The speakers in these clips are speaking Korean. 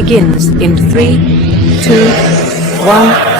begins in 3, 2, 1.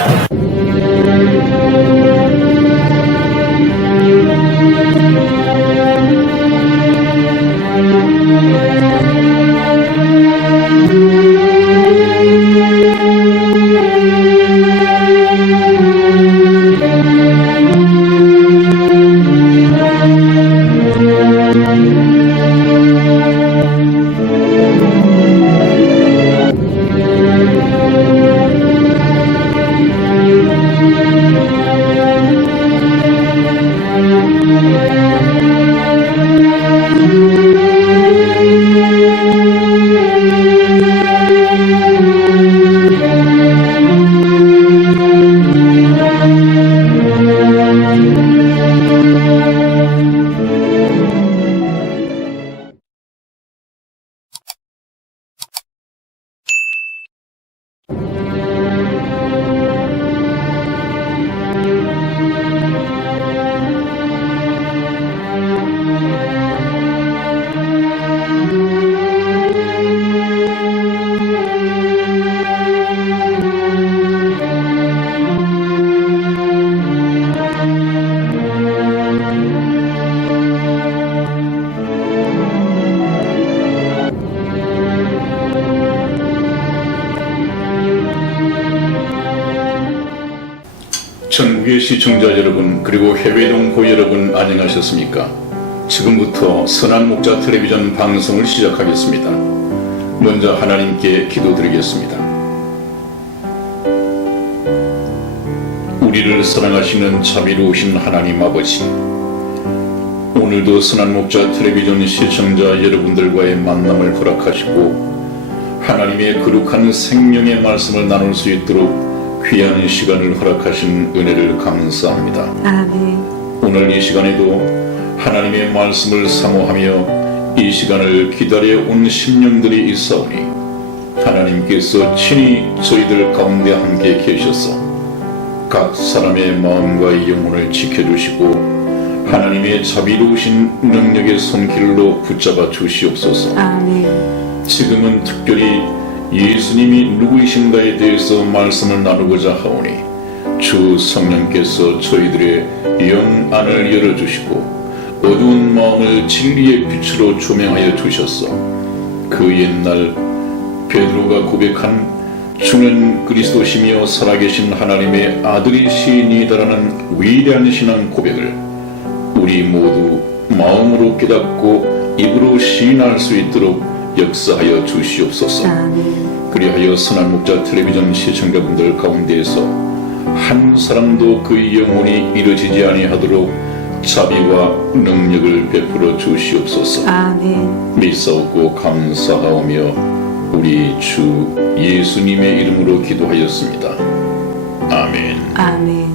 전국의 시청자 여러분, 그리고 해외 동포 여러분, 안녕하셨습니까? 지금부터 선한 목자 텔레비전 방송을 시작하겠습니다. 먼저 하나님께 기도드리겠습니다. 우리를 사랑하시는 자비로우신 하나님 아버지, 오늘도 선한 목자 텔레비전 시청자 여러분들과의 만남을 허락하시고 하나님의 거룩한 생명의 말씀을 나눌 수 있도록 귀한 시간을 허락하신 은혜를 감사합니다. 아멘. 오늘 이 시간에도 하나님의 말씀을 사모하며 이 시간을 기다려온 심령들이 있사오니 하나님께서 친히 저희들 가운데 함께 계셔서 각 사람의 마음과 영혼을 지켜주시고 하나님의 자비로우신 능력의 손길로 붙잡아 주시옵소서. 아멘. 지금은 특별히 예수님이 누구이신가에 대해서 말씀을 나누고자 하오니 주 성령께서 저희들의 영 안을 열어주시고 어두운 마음을 진리의 빛으로 조명하여 주셔서 그 옛날 베드로가 고백한 주는 그리스도시며 살아계신 하나님의 아들이시니이다라는 위대한 신앙 고백을 우리 모두 마음으로 깨닫고 입으로 시인할 수 있도록 역사하여 주시옵소서. 그리하여 선한 목자 텔레비전 시청자분들 가운데에서 한 사람도 그 영혼이 이루어지지 아니하도록 자비와 능력을 베풀어 주시옵소서. 아멘. 믿사옵고 감사하오며 우리 주 예수님의 이름으로 기도하였습니다. 아멘. 아멘.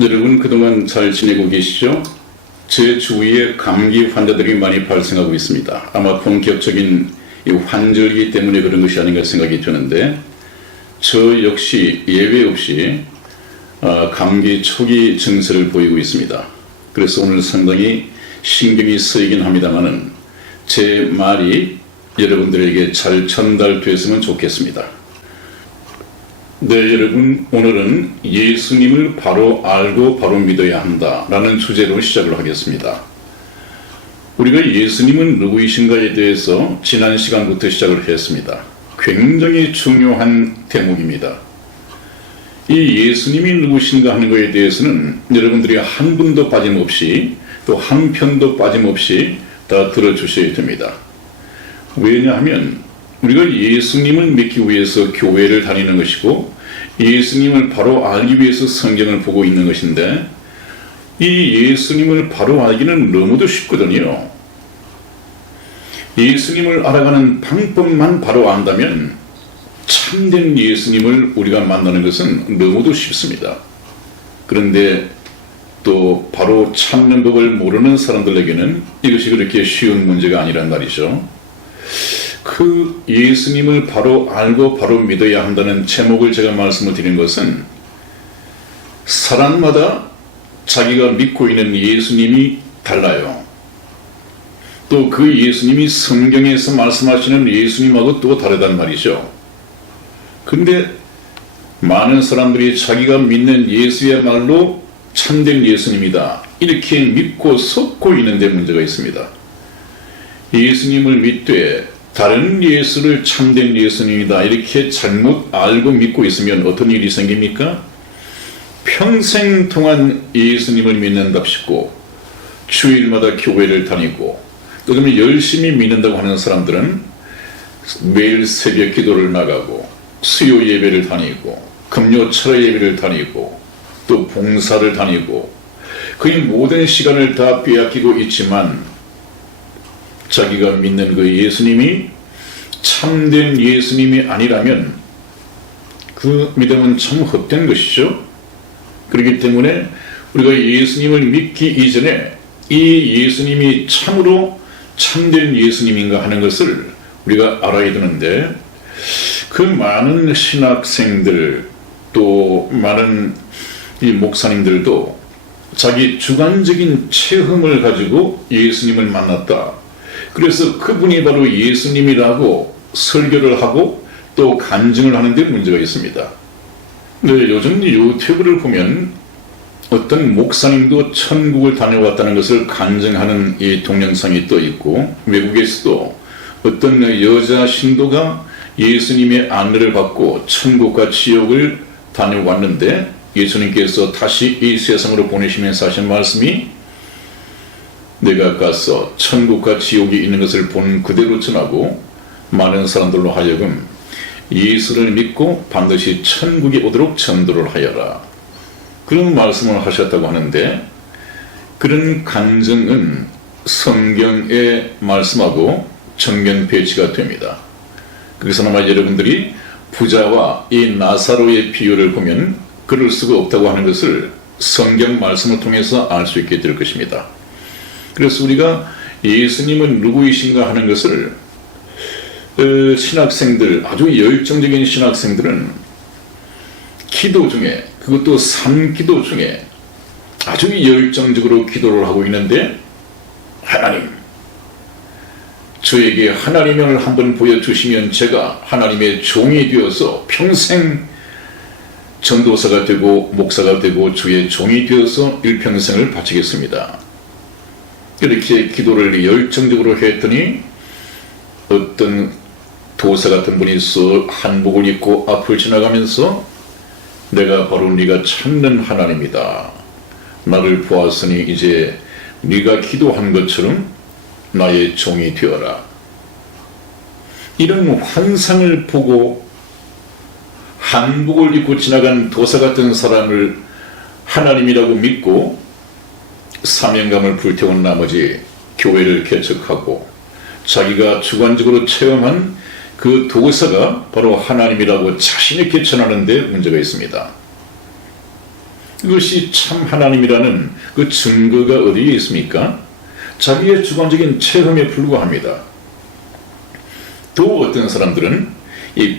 여러분 그동안 잘 지내고 계시죠? 제 주위에 감기 환자들이 많이 발생하고 있습니다. 아마 본격적인 이 환절기 때문에 그런 것이 아닌가 생각이 드는데 저 역시 예외 없이 감기 초기 증세를 보이고 있습니다. 그래서 오늘 상당히 신경이 쓰이긴 합니다만은 제 말이 여러분들에게 잘 전달됐으면 좋겠습니다. 네, 여러분, 오늘은 예수님을 바로 알고 바로 믿어야 한다라는 주제로 시작을 하겠습니다. 우리가 예수님은 누구이신가에 대해서 지난 시간부터 시작을 했습니다. 굉장히 중요한 대목입니다. 이 예수님이 누구신가 하는 것에 대해서는 여러분들이 한 분도 빠짐없이 또 한 편도 빠짐없이 다 들어주셔야 됩니다. 왜냐하면 우리가 예수님을 믿기 위해서 교회를 다니는 것이고 예수님을 바로 알기 위해서 성경을 보고 있는 것인데 이 예수님을 바로 알기는 너무도 쉽거든요. 예수님을 알아가는 방법만 바로 안다면 참된 예수님을 우리가 만나는 것은 너무도 쉽습니다. 그런데 또 바로 찾는 법을 모르는 사람들에게는 이것이 그렇게 쉬운 문제가 아니란 말이죠. 그 예수님을 바로 알고 바로 믿어야 한다는 제목을 제가 말씀을 드린 것은 사람마다 자기가 믿고 있는 예수님이 달라요. 또 그 예수님이 성경에서 말씀하시는 예수님하고 또 다르단 말이죠. 근데 많은 사람들이 자기가 믿는 예수야말로 참된 예수님이다 이렇게 믿고 속고 있는 데 문제가 있습니다. 예수님을 믿되 다른 예수를 참된 예수님이다 이렇게 잘못 알고 믿고 있으면 어떤 일이 생깁니까? 평생 동안 예수님을 믿는답시고 주일마다 교회를 다니고 또 그러면 열심히 믿는다고 하는 사람들은 매일 새벽 기도를 나가고 수요 예배를 다니고 금요 철야 예배를 다니고 또 봉사를 다니고 거의 모든 시간을 다 빼앗기고 있지만 자기가 믿는 그 예수님이 참된 예수님이 아니라면 그 믿음은 참 헛된 것이죠. 그렇기 때문에 우리가 예수님을 믿기 이전에 이 예수님이 참으로 참된 예수님인가 하는 것을 우리가 알아야 되는데 그 많은 신학생들 또 많은 이 목사님들도 자기 주관적인 체험을 가지고 예수님을 만났다. 그래서 그분이 바로 예수님이라고 설교를 하고 또 간증을 하는 데 문제가 있습니다. 네, 요즘 유튜브를 보면 어떤 목사님도 천국을 다녀왔다는 것을 간증하는 이 동영상이 떠 있고 외국에서도 어떤 여자 신도가 예수님의 안내를 받고 천국과 지옥을 다녀왔는데 예수님께서 다시 이 세상으로 보내시면서 하신 말씀이 내가 가서 천국과 지옥이 있는 것을 본 그대로 전하고 많은 사람들로 하여금 예수를 믿고 반드시 천국에 오도록 전도를 하여라. 그런 말씀을 하셨다고 하는데 그런 간증은 성경의 말씀하고 정견배치가 됩니다. 그래서 아마 여러분들이 부자와 이 나사로의 비유를 보면 그럴 수가 없다고 하는 것을 성경 말씀을 통해서 알 수 있게 될 것입니다. 그래서 우리가 예수님은 누구이신가 하는 것을 신학생들, 아주 열정적인 신학생들은 기도 중에 그것도 산기도 중에 아주 열정적으로 기도를 하고 있는데 하나님 저에게 하나님을 한번 보여주시면 제가 하나님의 종이 되어서 평생 전도사가 되고 목사가 되고 주의 종이 되어서 일평생을 바치겠습니다. 이렇게 기도를 열정적으로 했더니 어떤 도사 같은 분이 한복을 입고 앞을 지나가면서 내가 바로 네가 찾는 하나님이다. 나를 보았으니 이제 네가 기도한 것처럼 나의 종이 되어라. 이런 환상을 보고 한복을 입고 지나간 도사 같은 사람을 하나님이라고 믿고 사명감을 불태운 나머지 교회를 개척하고 자기가 주관적으로 체험한 그 도사가 바로 하나님이라고 자신있게 전하는 데 문제가 있습니다. 이것이 참 하나님이라는 그 증거가 어디에 있습니까? 자기의 주관적인 체험에 불과합니다. 또 어떤 사람들은 이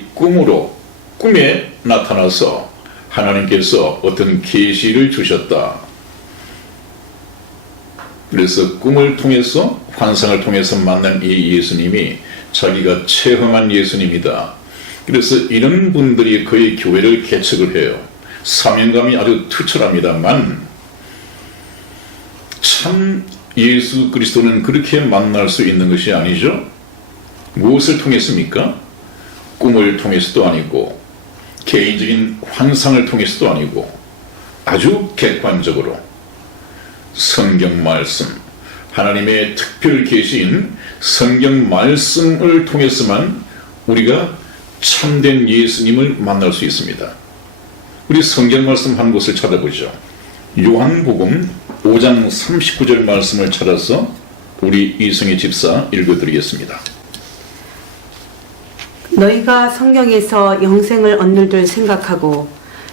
꿈에 나타나서 하나님께서 어떤 계시를 주셨다. 그래서 꿈을 통해서 환상을 통해서 만난 이 예수님이 자기가 체험한 예수님이다. 그래서 이런 분들이 거의 교회를 개척을 해요. 사명감이 아주 투철합니다만 참 예수 그리스도는 그렇게 만날 수 있는 것이 아니죠. 무엇을 통해서입니까? 꿈을 통해서도 아니고 개인적인 환상을 통해서도 아니고 아주 객관적으로 성경 말씀, 하나님의 특별 계시인 성경 말씀을 통해서만 우리가 참된 예수님을 만날 수 있습니다. 우리 성경 말씀 한 곳을 찾아보죠. 요한복음 5장 39절 말씀을 찾아서 우리 이승희 집사 읽어드리겠습니다. 너희가 성경에서 영생을 얻는 줄 생각하고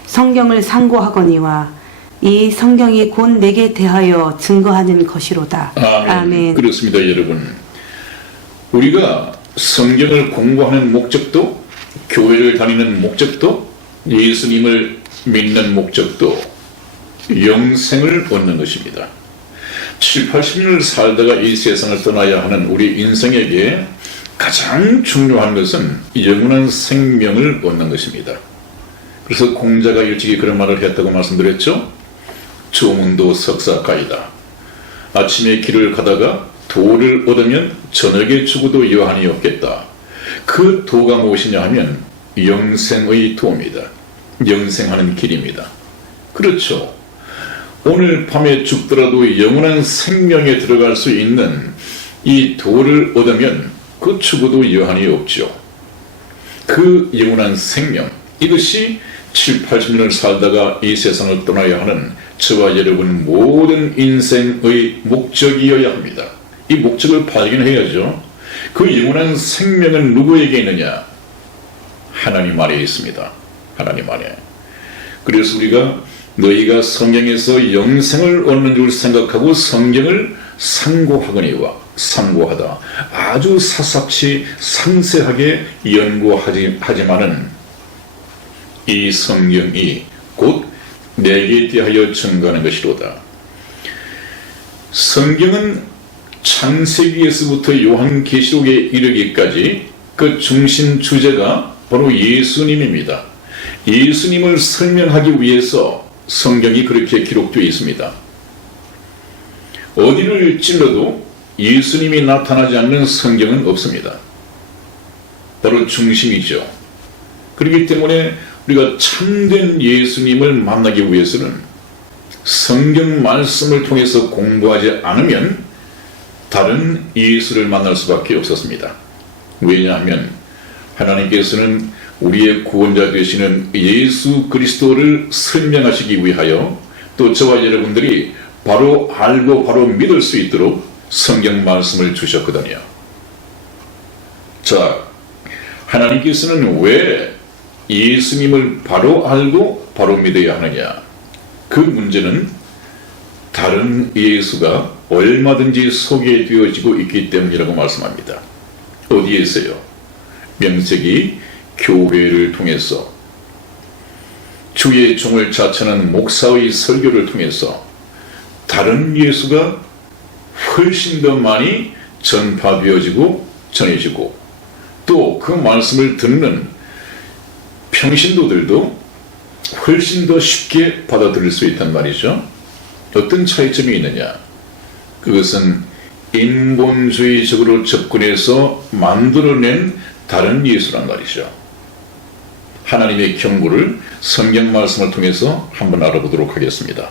성경을 상고하거니와 이 성경이 곧 내게 대하여 증거하는 것이로다. 아멘. 그렇습니다, 여러분. 우리가 성경을 공부하는 목적도, 교회를 다니는 목적도, 예수님을 믿는 목적도 영생을 얻는 것입니다. 7, 80년을 살다가 이 세상을 떠나야 하는 우리 인생에게 가장 중요한 것은 영원한 생명을 얻는 것입니다. 그래서 공자가 일찍이 그런 말을 했다고 말씀드렸죠. 조문도 석사가이다. 아침에 길을 가다가 도를 얻으면 저녁에 죽어도 여한이 없겠다. 그 도가 무엇이냐 하면 영생의 도입니다. 영생하는 길입니다. 그렇죠. 오늘 밤에 죽더라도 영원한 생명에 들어갈 수 있는 이 도를 얻으면 그 죽어도 여한이 없죠. 그 영원한 생명, 이것이 7, 80년을 살다가 이 세상을 떠나야 하는 저와 여러분 모든 인생의 목적이어야 합니다. 이 목적을 발견해야죠. 그 영원한 생명은 누구에게 있느냐? 하나님 안에 있습니다. 하나님 안에. 그래서 우리가 너희가 성경에서 영생을 얻는 줄 생각하고 성경을 상고하거니와 상고하다. 아주 사삭히 상세하게 연구하지만은 이 성경이 곧 내게 대하여 증거하는 것이로다. 성경은 창세기에서부터 요한계시록에 이르기까지 그 중심 주제가 바로 예수님입니다. 예수님을 설명하기 위해서 성경이 그렇게 기록되어 있습니다. 어디를 찔러도 예수님이 나타나지 않는 성경은 없습니다. 바로 중심이죠. 그렇기 때문에 우리가 참된 예수님을 만나기 위해서는 성경 말씀을 통해서 공부하지 않으면 다른 예수를 만날 수밖에 없었습니다. 왜냐하면 하나님께서는 우리의 구원자 되시는 예수 그리스도를 설명하시기 위하여 또 저와 여러분들이 바로 알고 바로 믿을 수 있도록 성경 말씀을 주셨거든요. 자, 하나님께서는 왜 예수님을 바로 알고 바로 믿어야 하느냐? 그 문제는 다른 예수가 얼마든지 소개되어지고 있기 때문이라고 말씀합니다. 어디에서요? 명색이 교회를 통해서, 주의 종을 자처하는 목사의 설교를 통해서 다른 예수가 훨씬 더 많이 전파되어지고 전해지고 또 그 말씀을 듣는 평신도들도 훨씬 더 쉽게 받아들일 수 있단 말이죠. 어떤 차이점이 있느냐? 그것은 인본주의적으로 접근해서 만들어낸 다른 예수란 말이죠. 하나님의 경고를 성경 말씀을 통해서 한번 알아보도록 하겠습니다.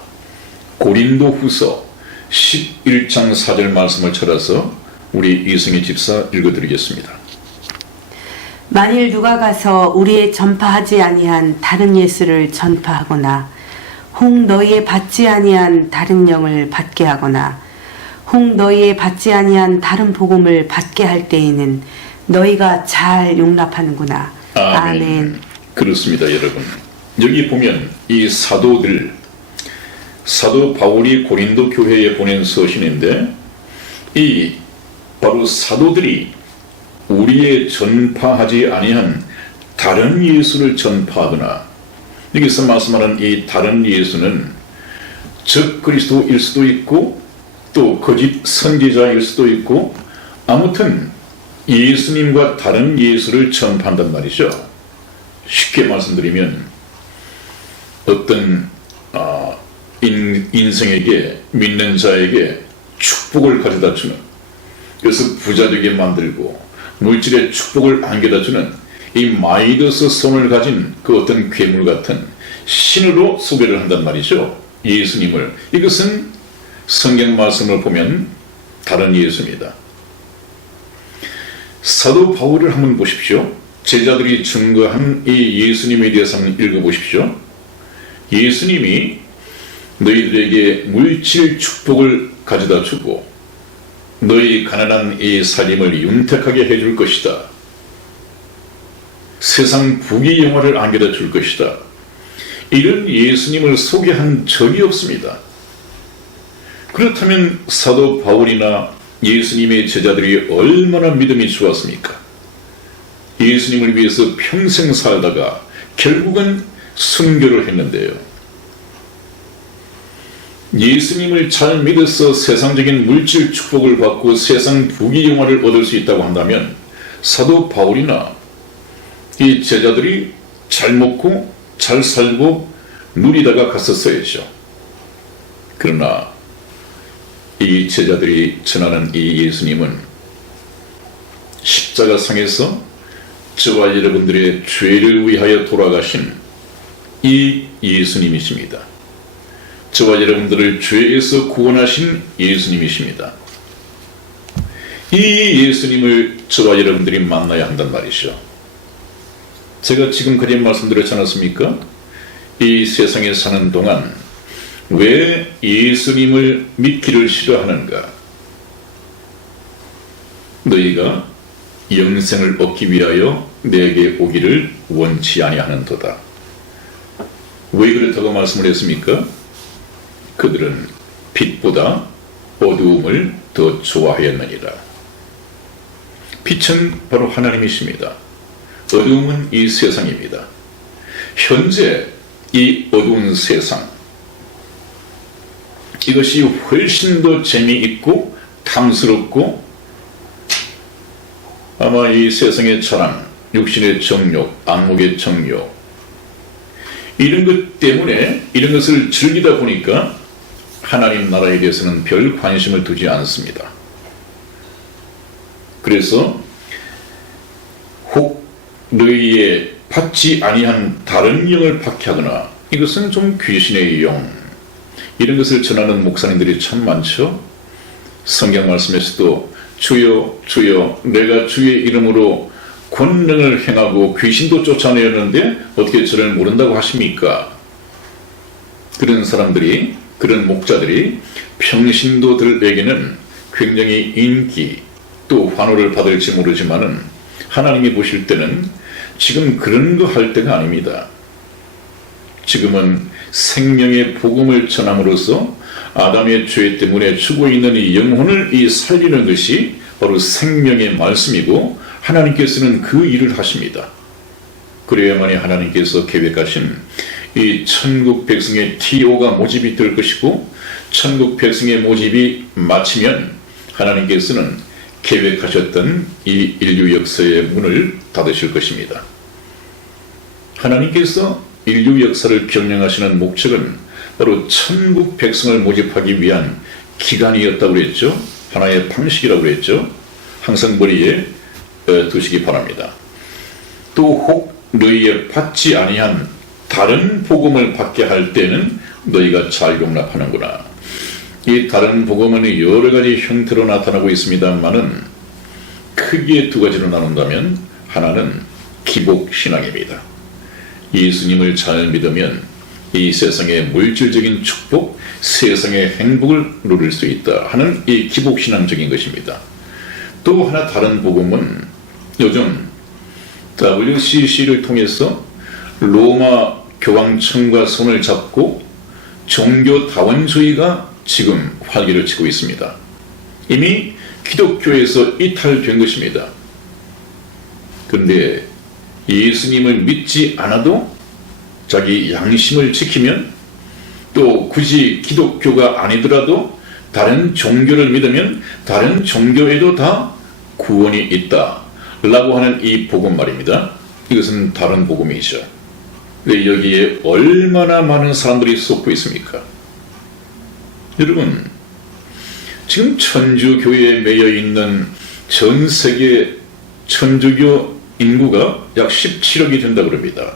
고린도 후서 11장 4절 말씀을 찾아서 우리 이승희 집사 읽어드리겠습니다. 만일 누가 가서 우리의 전파하지 아니한 다른 예수를 전파하거나 혹 너희의 받지 아니한 다른 영을 받게 하거나 혹 너희의 받지 아니한 다른 복음을 받게 할 때에는 너희가 잘 용납하는구나. 아멘. 그렇습니다, 여러분. 여기 보면 이 사도들, 사도 바울이 고린도 교회에 보낸 서신인데 이 바로 사도들이 우리의 전파하지 아니한 다른 예수를 전파하거나, 여기서 말씀하는 이 다른 예수는 적 그리스도일 수도 있고 또 거짓 선지자일 수도 있고 아무튼 예수님과 다른 예수를 전파한단 말이죠. 쉽게 말씀드리면 어떤 인생에게, 믿는 자에게 축복을 가져다 주는, 그래서 부자 되게 만들고 물질의 축복을 안겨다 주는 이 마이더스 성을 가진 그 어떤 괴물 같은 신으로 소개를 한단 말이죠. 예수님을. 이것은 성경 말씀을 보면 다른 예수입니다. 사도 바울을 한번 보십시오. 제자들이 증거한 이 예수님에 대해서 한번 읽어보십시오. 예수님이 너희들에게 물질 축복을 가져다 주고 너희 가난한 이 살림을 윤택하게 해줄 것이다. 세상 부귀 영화를 안겨다 줄 것이다. 이런 예수님을 소개한 적이 없습니다. 그렇다면 사도 바울이나 예수님의 제자들이 얼마나 믿음이 좋았습니까? 예수님을 위해서 평생 살다가 결국은 순교를 했는데요. 예수님을 잘 믿어서 세상적인 물질 축복을 받고 세상 부귀 영화를 얻을 수 있다고 한다면 사도 바울이나 이 제자들이 잘 먹고 잘 살고 누리다가 갔었어야죠. 그러나 이 제자들이 전하는 이 예수님은 십자가상에서 저와 여러분들의 죄를 위하여 돌아가신 이 예수님이십니다. 저와 여러분들을 죄에서 구원하신 예수님이십니다. 이 예수님을 저와 여러분들이 만나야 한단 말이죠. 제가 지금까지 말씀드렸지 않았습니까? 이 세상에 사는 동안 왜 예수님을 믿기를 싫어하는가? 너희가 영생을 얻기 위하여 내게 오기를 원치 아니하는도다. 왜 그렇다고 말씀을 했습니까? 그들은 빛보다 어두움을 더 좋아하였느니라. 빛은 바로 하나님이십니다. 어두움은 이 세상입니다. 현재 이 어두운 세상, 이것이 훨씬 더 재미있고 탐스럽고 아마 이 세상의 자랑, 육신의 정욕, 안목의 정욕 이런 것 때문에 이런 것을 즐기다 보니까 하나님 나라에 대해서는 별 관심을 두지 않습니다. 그래서 혹 너희의 받지 아니한 다른 영을 박해하거나 이것은 좀 귀신의 영 이런 것을 전하는 목사님들이 참 많죠. 성경 말씀에서도 주여 주여 내가 주의 이름으로 권능을 행하고 귀신도 쫓아내었는데 어떻게 저를 모른다고 하십니까? 그런 사람들이 그런 목자들이 평신도들에게는 굉장히 인기 또 환호를 받을지 모르지만은 하나님이 보실 때는 지금 그런 거 할 때가 아닙니다. 지금은 생명의 복음을 전함으로써 아담의 죄 때문에 죽어 있는 이 영혼을 살리는 것이 바로 생명의 말씀이고 하나님께서는 그 일을 하십니다. 그래야만이 하나님께서 계획하신 이 천국 백성의 TO가 모집이 될 것이고 천국 백성의 모집이 마치면 하나님께서는 계획하셨던 이 인류 역사의 문을 닫으실 것입니다. 하나님께서 인류 역사를 경영하시는 목적은 바로 천국 백성을 모집하기 위한 기간이었다고 그랬죠. 하나의 방식이라고 그랬죠. 항상 머리에 두시기 바랍니다. 또 혹 너희의 받지 아니한 다른 복음을 받게 할 때는 너희가 잘 용납하는구나. 이 다른 복음은 여러 가지 형태로 나타나고 있습니다만은 크게 두 가지로 나눈다면 하나는 기복신앙입니다. 예수님을 잘 믿으면 이 세상의 물질적인 축복, 세상의 행복을 누릴 수 있다 하는 이 기복신앙적인 것입니다. 또 하나 다른 복음은 요즘 WCC를 통해서 로마 교황청과 손을 잡고 종교다원주의가 지금 활기를 치고 있습니다. 이미 기독교에서 이탈된 것입니다. 그런데 예수님을 믿지 않아도 자기 양심을 지키면 또 굳이 기독교가 아니더라도 다른 종교를 믿으면 다른 종교에도 다 구원이 있다 라고 하는 이 복음 말입니다. 이것은 다른 복음이죠. 근데 여기에 얼마나 많은 사람들이 쏟고 있습니까? 여러분, 지금 천주교에 매여 있는 전 세계 천주교 인구가 약 17억이 된다고 합니다.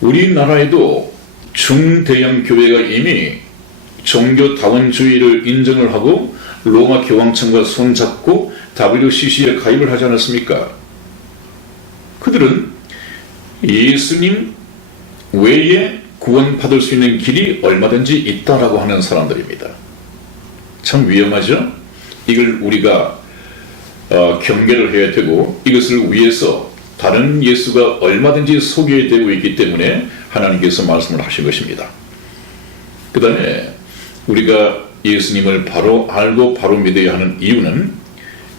우리나라에도 중대형 교회가 이미 종교다원주의를 인정을 하고 로마 교황청과 손잡고 WCC에 가입을 하지 않았습니까? 그들은 예수님 외에 구원받을 수 있는 길이 얼마든지 있다라고 하는 사람들입니다. 참 위험하죠? 이걸 우리가 경계를 해야 되고, 이것을 위해서 다른 예수가 얼마든지 소개되고 있기 때문에 하나님께서 말씀을 하신 것입니다. 그 다음에 우리가 예수님을 바로 알고 바로 믿어야 하는 이유는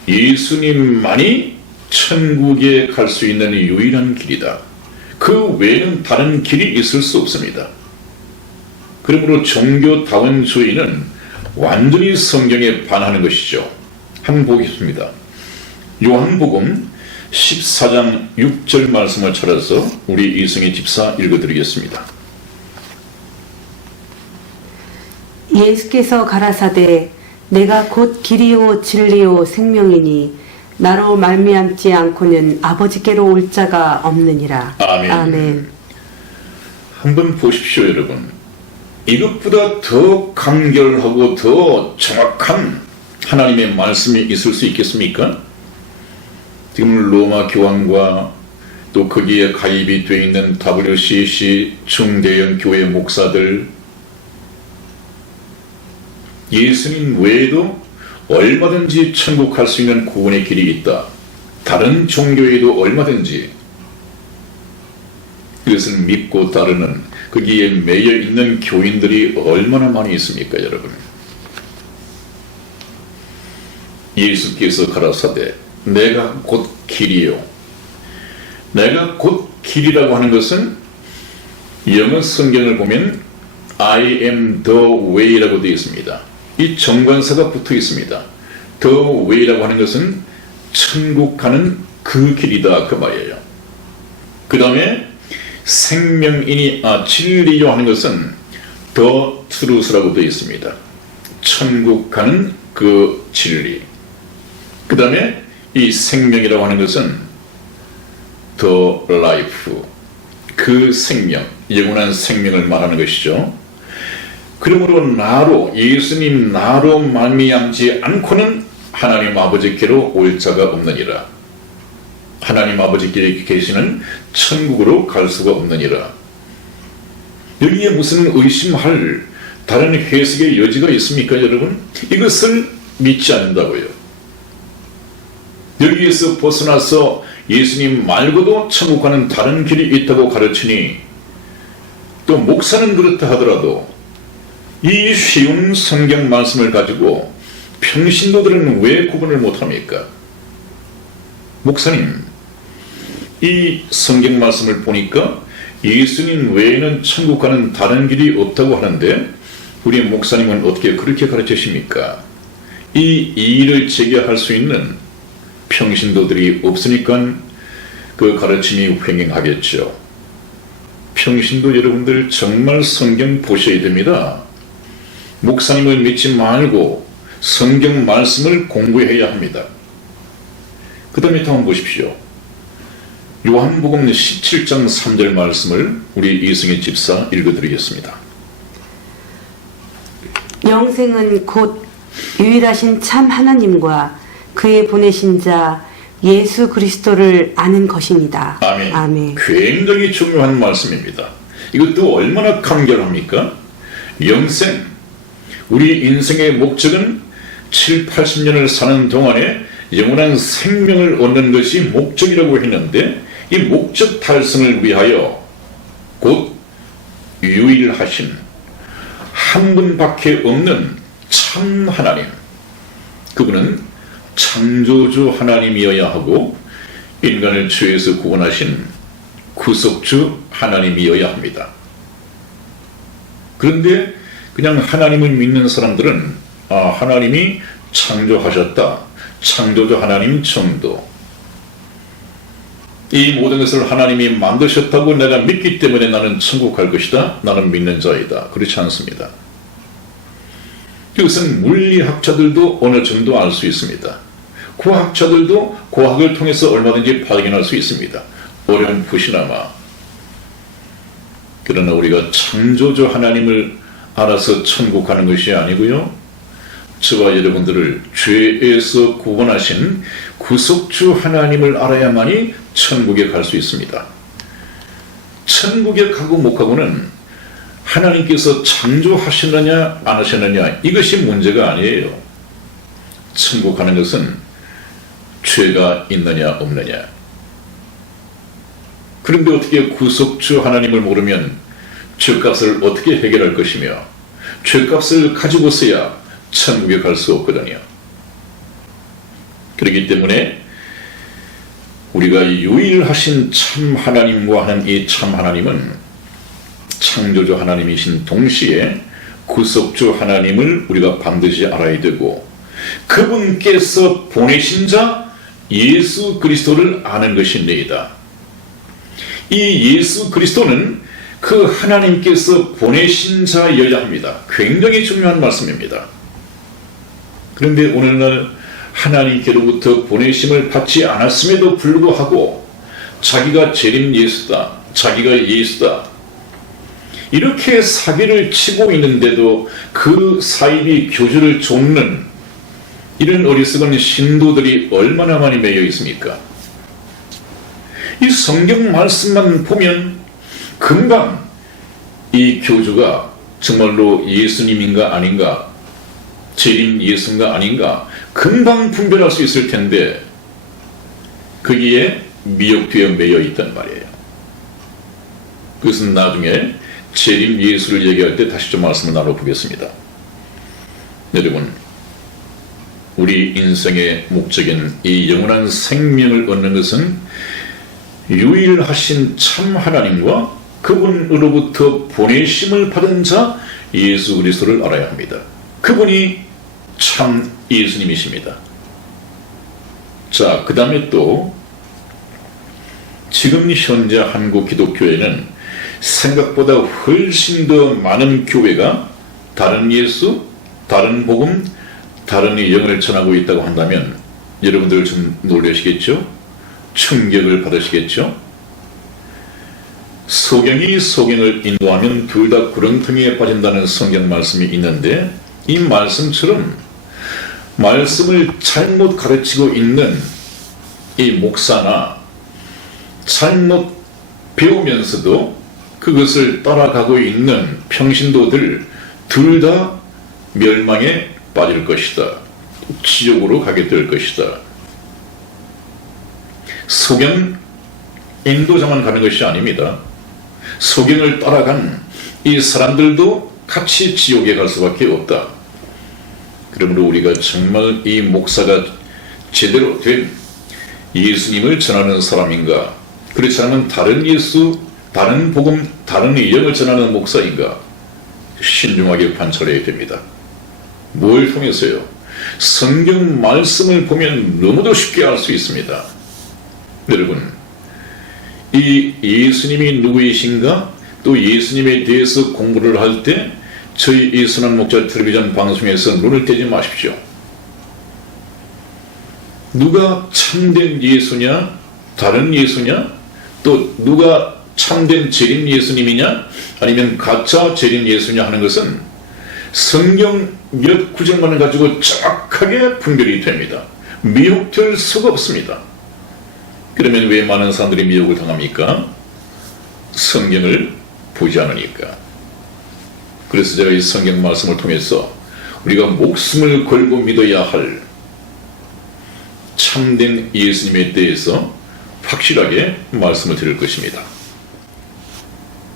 예수님만이 천국에 갈 수 있는 유일한 길이다. 그 외에는 다른 길이 있을 수 없습니다. 그러므로 종교다원주의는 완전히 성경에 반하는 것이죠. 한번 보겠습니다. 요한복음 14장 6절 말씀을 찾아서 우리 이승희 집사 읽어드리겠습니다. 예수께서 가라사대 내가 곧 길이요 진리요 생명이니 나로 말미암지 않고는 아버지께로 올 자가 없느니라. 아멘. 아멘. 한번 보십시오, 여러분. 이것보다 더 간결하고 더 정확한 하나님의 말씀이 있을 수 있겠습니까? 지금 로마 교황과 또 거기에 가입이 되어 있는 WCC 중대형 교회 목사들, 예수님 외에도 얼마든지 천국 갈 수 있는 구원의 길이 있다. 다른 종교에도 얼마든지 이것을 믿고 따르는, 거기에 매여 있는 교인들이 얼마나 많이 있습니까, 여러분? 예수께서 가라사대 내가 곧 길이요. 내가 곧 길이라고 하는 것은 영어 성경을 보면 I am the way라고 되어 있습니다. 이 정관사가 붙어 있습니다. The way라고 하는 것은 천국 가는 그 길이다, 그 말이에요. 그 다음에 생명이니 진리요 하는 것은 the truth라고 되어 있습니다. 천국 가는 그 진리. 그 다음에 이 생명이라고 하는 것은 the life, 그 생명, 영원한 생명을 말하는 것이죠. 그러므로 나로, 예수님 나로 말미암지 않고는 하나님 아버지께로 올 자가 없느니라. 하나님 아버지께 계시는 천국으로 갈 수가 없느니라. 여기에 무슨 의심할 다른 해석의 여지가 있습니까, 여러분? 이것을 믿지 않는다고요. 여기에서 벗어나서 예수님 말고도 천국 가는 다른 길이 있다고 가르치니, 또 목사는 그렇다 하더라도 이 쉬운 성경 말씀을 가지고 평신도들은 왜 구분을 못합니까? 목사님, 이 성경 말씀을 보니까 예수님 외에는 천국 가는 다른 길이 없다고 하는데 우리 목사님은 어떻게 그렇게 가르치십니까? 이 이의를 제기할 수 있는 평신도들이 없으니까 그 가르침이 횡행하겠죠. 평신도 여러분들 정말 성경 보셔야 됩니다. 목사님을 믿지 말고 성경 말씀을 공부해야 합니다. 그 다음에 한번 보십시오. 요한복음 17장 3절 말씀을 우리 이승희 집사 읽어드리겠습니다. 영생은 곧 유일하신 참 하나님과 그의 보내신 자 예수 그리스도를 아는 것입니다. 아멘. 아멘. 굉장히 중요한 말씀입니다. 이것도 얼마나 간결합니까? 영생, 우리 인생의 목적은 7, 80년을 사는 동안에 영원한 생명을 얻는 것이 목적이라고 했는데, 이 목적 달성을 위하여 곧 유일하신 한 분밖에 없는 참 하나님, 그분은 창조주 하나님이어야 하고 인간을 죄에서 구원하신 구속주 하나님이어야 합니다. 그런데 그냥 하나님을 믿는 사람들은 하나님이 창조하셨다, 창조주 하나님 정도, 이 모든 것을 하나님이 만드셨다고 내가 믿기 때문에 나는 천국 갈 것이다, 나는 믿는 자이다. 그렇지 않습니다. 이것은 물리학자들도 어느 정도 알 수 있습니다. 과학자들도 과학을 통해서 얼마든지 발견할 수 있습니다. 어렴풋이나마. 그러나 우리가 창조주 하나님을 알아서 천국 가는 것이 아니고요, 저와 여러분들을 죄에서 구원하신 구속주 하나님을 알아야만이 천국에 갈 수 있습니다. 천국에 가고 못 가고는 하나님께서 창조하셨느냐 안 하셨느냐 이것이 문제가 아니에요. 천국 가는 것은 죄가 있느냐 없느냐. 그런데 어떻게 구속주 하나님을 모르면 죄값을 어떻게 해결할 것이며 죄값을 가지고서야 천국에 갈 수 없거든요. 그렇기 때문에 우리가 유일하신 참 하나님과 하는 이 참 하나님은 창조주 하나님이신 동시에 구속주 하나님을 우리가 반드시 알아야 되고 그분께서 보내신 자 예수 그리스도를 아는 것입니다. 이 예수 그리스도는 그 하나님께서 보내신 자여야 합니다. 굉장히 중요한 말씀입니다. 그런데 오늘날 하나님께로부터 보내심을 받지 않았음에도 불구하고 자기가 재림 예수다, 자기가 예수다 이렇게 사기를 치고 있는데도 그 사이비 교주를 쫓는 이런 어리석은 신도들이 얼마나 많이 매여 있습니까? 이 성경 말씀만 보면 금방 이 교주가 정말로 예수님인가 아닌가, 재림 예수인가 아닌가 금방 분별할 수 있을 텐데 거기에 미혹되어 매여 있단 말이에요. 그것은 나중에 재림 예수를 얘기할 때 다시 좀 말씀을 나눠보겠습니다. 여러분, 우리 인생의 목적인 이 영원한 생명을 얻는 것은 유일하신 참 하나님과 그분으로부터 보내심을 받은 자 예수 그리스도를 알아야 합니다. 그분이 참 예수님이십니다. 자, 그 다음에 또 지금 현재 한국 기독교회는 생각보다 훨씬 더 많은 교회가 다른 예수, 다른 복음, 다른 영을 전하고 있다고 한다면 여러분들 좀 놀라시겠죠? 충격을 받으시겠죠? 소경이 소경을 인도하면 둘 다 구렁텅이에 빠진다는 성경 말씀이 있는데 이 말씀처럼 말씀을 잘못 가르치고 있는 이 목사나 잘못 배우면서도 그것을 따라가고 있는 평신도들 둘 다 멸망에 빠질 것이다. 지옥으로 가게 될 것이다. 소경 인도자만 가는 것이 아닙니다. 소경을 따라간 이 사람들도 같이 지옥에 갈 수밖에 없다. 그러므로 우리가 정말 이 목사가 제대로 된 예수님을 전하는 사람인가, 그렇지 않으면 다른 예수, 다른 복음, 다른 영을 전하는 목사인가 신중하게 관찰해야 됩니다. 뭘 통해서요? 성경 말씀을 보면 너무도 쉽게 알 수 있습니다. 여러분, 이 예수님이 누구이신가? 또 예수님에 대해서 공부를 할 때 저희 이 순환 목자 텔레비전 방송에서 눈을 떼지 마십시오. 누가 참된 예수냐? 다른 예수냐? 또 누가 참된 재림 예수님이냐? 아니면 가짜 재림 예수냐 하는 것은 성경 몇 구절만을 가지고 정확하게 분별이 됩니다. 미혹될 수가 없습니다. 그러면 왜 많은 사람들이 미혹을 당합니까? 성경을 보지 않으니까. 그래서 제가 이 성경 말씀을 통해서 우리가 목숨을 걸고 믿어야 할 참된 예수님에 대해서 확실하게 말씀을 드릴 것입니다.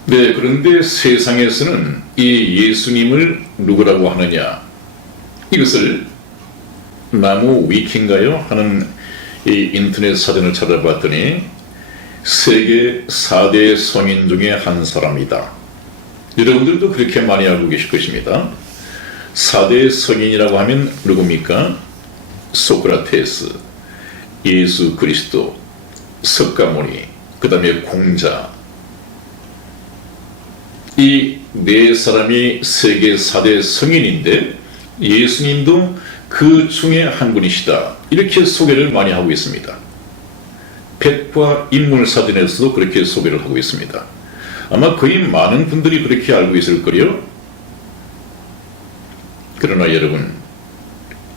네, 그런데 세상에서는 이 예수님을 누구라고 하느냐, 이것을 나무 위키인가요? 하는 이 인터넷 사전을 찾아봤더니 세계 4대 성인 중에 한 사람이다. 여러분들도 그렇게 많이 알고 계실 것입니다. 4대 성인이라고 하면 누굽니까? 소크라테스, 예수 그리스도, 석가모니, 그 다음에 공자. 이 네 사람이 세계 4대 성인인데 예수님도 그 중에 한 분이시다. 이렇게 소개를 많이 하고 있습니다. 백과 인물사전에서도 그렇게 소개를 하고 있습니다. 아마 거의 많은 분들이 그렇게 알고 있을 거요. 그러나 여러분,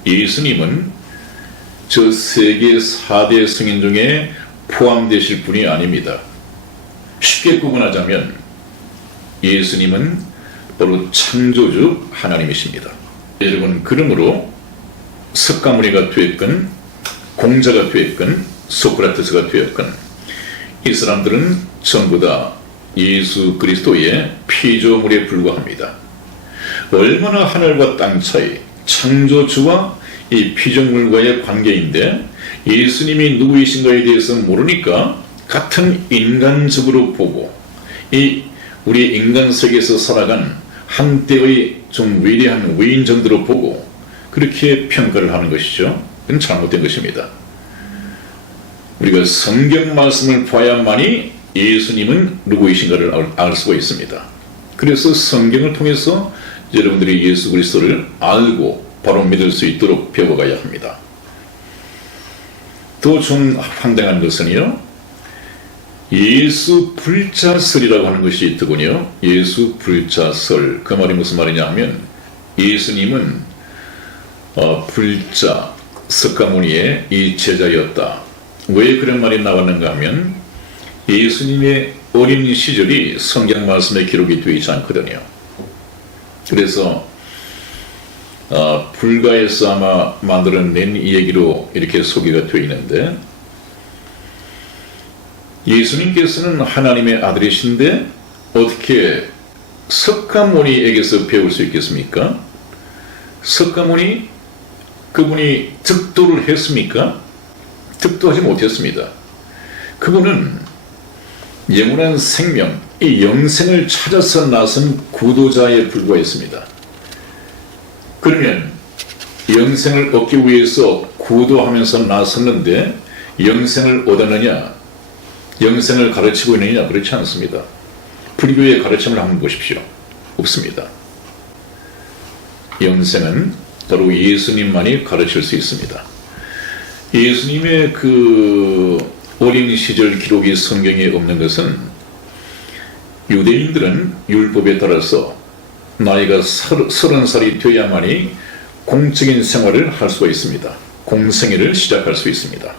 예수님은 저 세계 4대 성인 중에 포함되실 분이 아닙니다. 쉽게 구분하자면 예수님은 바로 창조주 하나님이십니다. 여러분, 그러므로 석가모니가 되었건 공자가 되었건 소크라테스가 되었건 이 사람들은 전부 다 예수 그리스도의 피조물에 불과합니다. 얼마나 하늘과 땅 차이, 창조주와 이 피조물과의 관계인데 예수님이 누구이신가에 대해서 모르니까 같은 인간적으로 보고 이 우리 인간 세계에서 살아간 한때의 좀 위대한 외인 정도로 보고 그렇게 평가를 하는 것이죠. 그건 잘못된 것입니다. 우리가 성경 말씀을 봐야만이 예수님은 누구이신가를 알 수가 있습니다. 그래서 성경을 통해서 여러분들이 예수 그리스도를 알고 바로 믿을 수 있도록 배워가야 합니다. 또 좀 황당한 것은요, 예수 불자설이라고 하는 것이 있더군요. 예수 불자설. 그 말이 무슨 말이냐 하면 예수님은 불자 석가모니의 이 제자였다. 왜 그런 말이 나왔는가 하면 예수님의 어린 시절이 성경 말씀에 기록이 되어 있지 않거든요. 그래서 불가에서 아마 만들어낸 이 얘기로 이렇게 소개가 되어 있는데 예수님께서는 하나님의 아들이신데 어떻게 석가모니에게서 배울 수 있겠습니까? 석가모니 그분이 득도를 했습니까? 득도하지 못했습니다. 그분은 영원한 생명, 이 영생을 찾아서 나선 구도자에 불과했습니다. 그러면 영생을 얻기 위해서 구도하면서 나섰는데 영생을 얻었느냐? 영생을 가르치고 있느냐? 그렇지 않습니다. 불교의 가르침을 한번 보십시오. 없습니다. 영생은 바로 예수님만이 가르칠 수 있습니다. 예수님의 그 어린 시절 기록이 성경에 없는 것은 유대인들은 율법에 따라서 나이가 30살이 되어야만이 공적인 생활을 할 수가 있습니다. 공생애를 시작할 수 있습니다.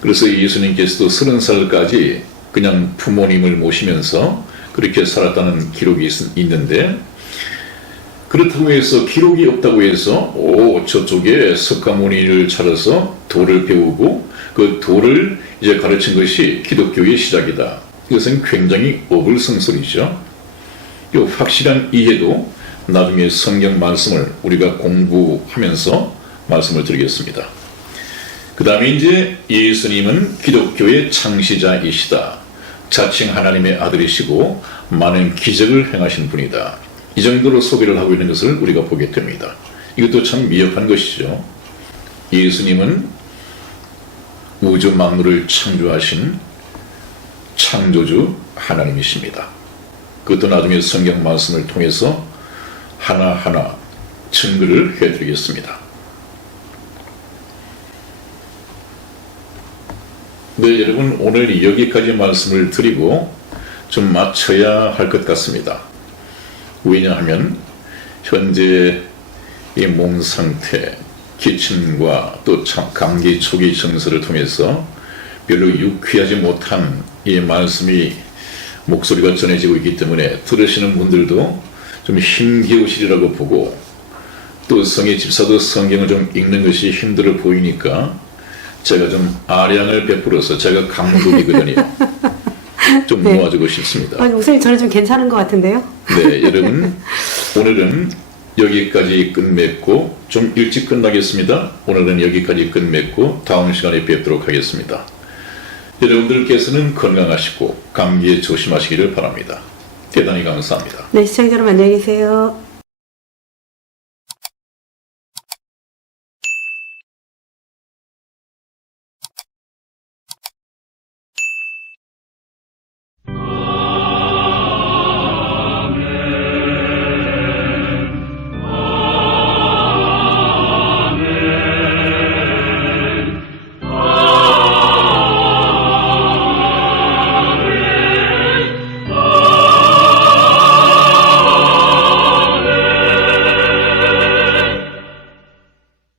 그래서 예수님께서도 30살까지 그냥 부모님을 모시면서 그렇게 살았다는 기록이 있는데 그렇다고 해서 기록이 없다고 해서 저쪽에 석가모니를 찾아서 도를 배우고 그 도를 이제 가르친 것이 기독교의 시작이다. 이것은 굉장히 어불성설이죠. 이 확실한 이해도 나중에 성경 말씀을 우리가 공부하면서 말씀을 드리겠습니다. 그 다음에 이제 예수님은 기독교의 창시자이시다. 자칭 하나님의 아들이시고 많은 기적을 행하신 분이다. 이 정도로 소개를 하고 있는 것을 우리가 보게 됩니다. 이것도 참 미흡한 것이죠. 예수님은 우주 만물을 창조하신 창조주 하나님이십니다. 그것도 나중에 성경 말씀을 통해서 하나하나 증거를 해드리겠습니다. 네, 여러분, 오늘 여기까지 말씀을 드리고 좀 마쳐야 할 것 같습니다. 왜냐하면 현재 이 몸 상태, 기침과 또 감기 초기 증세를 통해서 별로 유쾌하지 못한 이 말씀이 목소리가 전해지고 있기 때문에 들으시는 분들도 좀 힘겨우시리라고 보고 또 성의 집사도 성경을 좀 읽는 것이 힘들어 보이니까 제가 좀 아량을 베풀어서 제가 감독이거든요. 좀 네. 모아주고 싶습니다. 목사님 저는 좀 괜찮은 것 같은데요? 네, 여러분 오늘은 여기까지 끝맺고 좀 일찍 끝나겠습니다. 오늘은 여기까지 끝맺고 다음 시간에 뵙도록 하겠습니다. 여러분들께서는 건강하시고 감기에 조심하시기를 바랍니다. 대단히 감사합니다. 네, 시청자 여러분 안녕히 계세요.